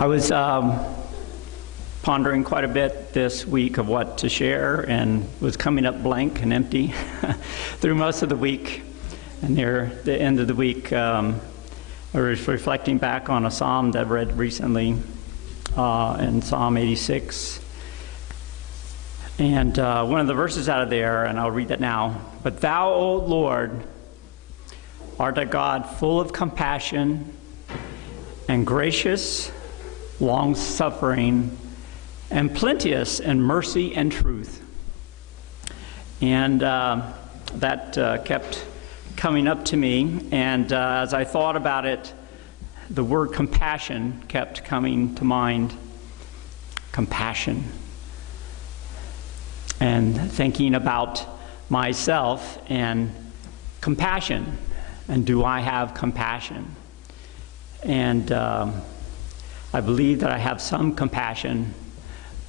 I was pondering quite a bit this week of what to share and was coming up blank and empty through most of the week. And near the end of the week, I was reflecting back on a psalm that I read recently in Psalm 86. And one of the verses out of there, and I'll read that now. But thou, O Lord, art a God full of compassion and gracious, long-suffering, and plenteous in mercy and truth. And that kept coming up to me, and as I thought about it, the word compassion kept coming to mind. Compassion. And thinking about myself and compassion, and do I have compassion? And I believe that I have some compassion,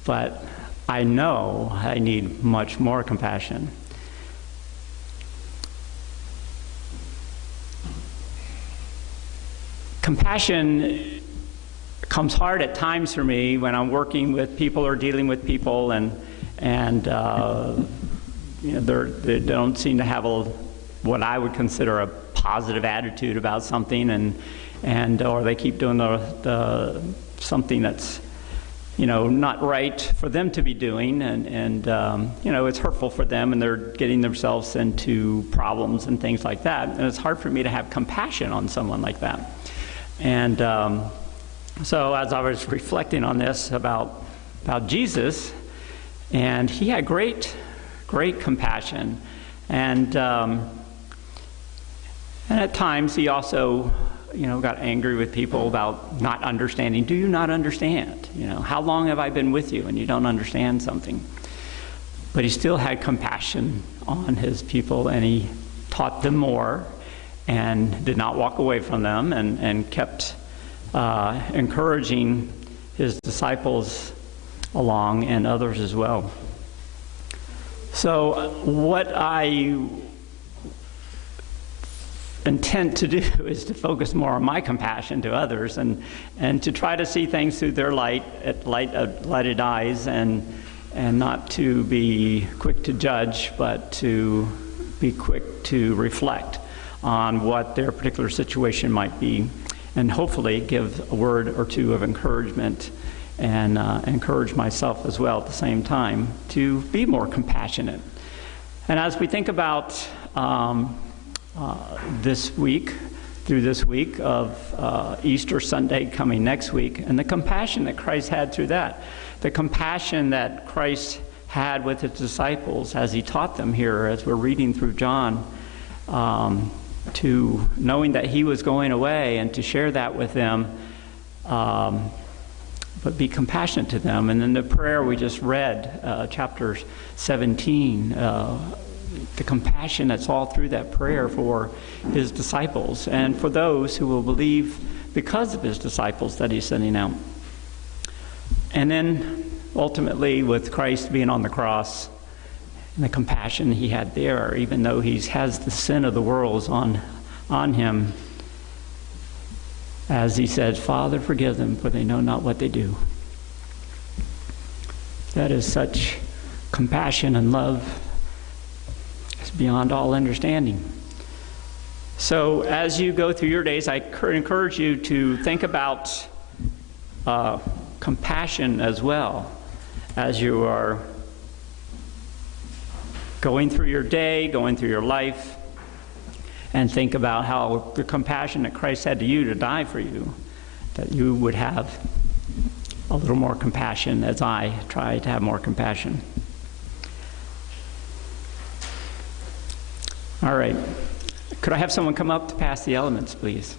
but I know I need much more compassion. Compassion comes hard at times for me when I'm working with people or dealing with people, and they don't seem to have what I would consider a positive attitude about something, or they keep doing the something that's not right for them to be doing, and it's hurtful for them, and they're getting themselves into problems and things like that. And it's hard for me to have compassion on someone like that. And so as I was reflecting on this about Jesus, and he had great compassion, and at times he also got angry with people about not understanding. Do you not understand? How long have I been with you and you don't understand something? But he still had compassion on his people, and he taught them more and did not walk away from them, and kept encouraging his disciples along and others as well. So what I intend to do is to focus more on my compassion to others, and to try to see things through their lighted eyes, and not to be quick to judge, but to be quick to reflect on what their particular situation might be, and hopefully give a word or two of encouragement, and encourage myself as well at the same time to be more compassionate. And as we think about this week of Easter Sunday coming next week, and the compassion that Christ had through that, the compassion that Christ had with his disciples as he taught them here, as we're reading through John, to knowing that he was going away, and to share that with them, but be compassionate to them. And then the prayer we just read, chapter 17, the compassion that's all through that prayer for his disciples, and for those who will believe because of his disciples that he's sending out. And then ultimately with Christ being on the cross, and the compassion he had there, even though he has the sin of the world on him, as he said, Father, forgive them, for they know not what they do. That is such compassion and love. It's beyond all understanding. So as you go through your days, I encourage you to think about compassion as well as you are going through your day, going through your life, and think about how the compassion that Christ had to you to die for you, that you would have a little more compassion as I try to have more compassion. All right. Could I have someone come up to pass the elements, please?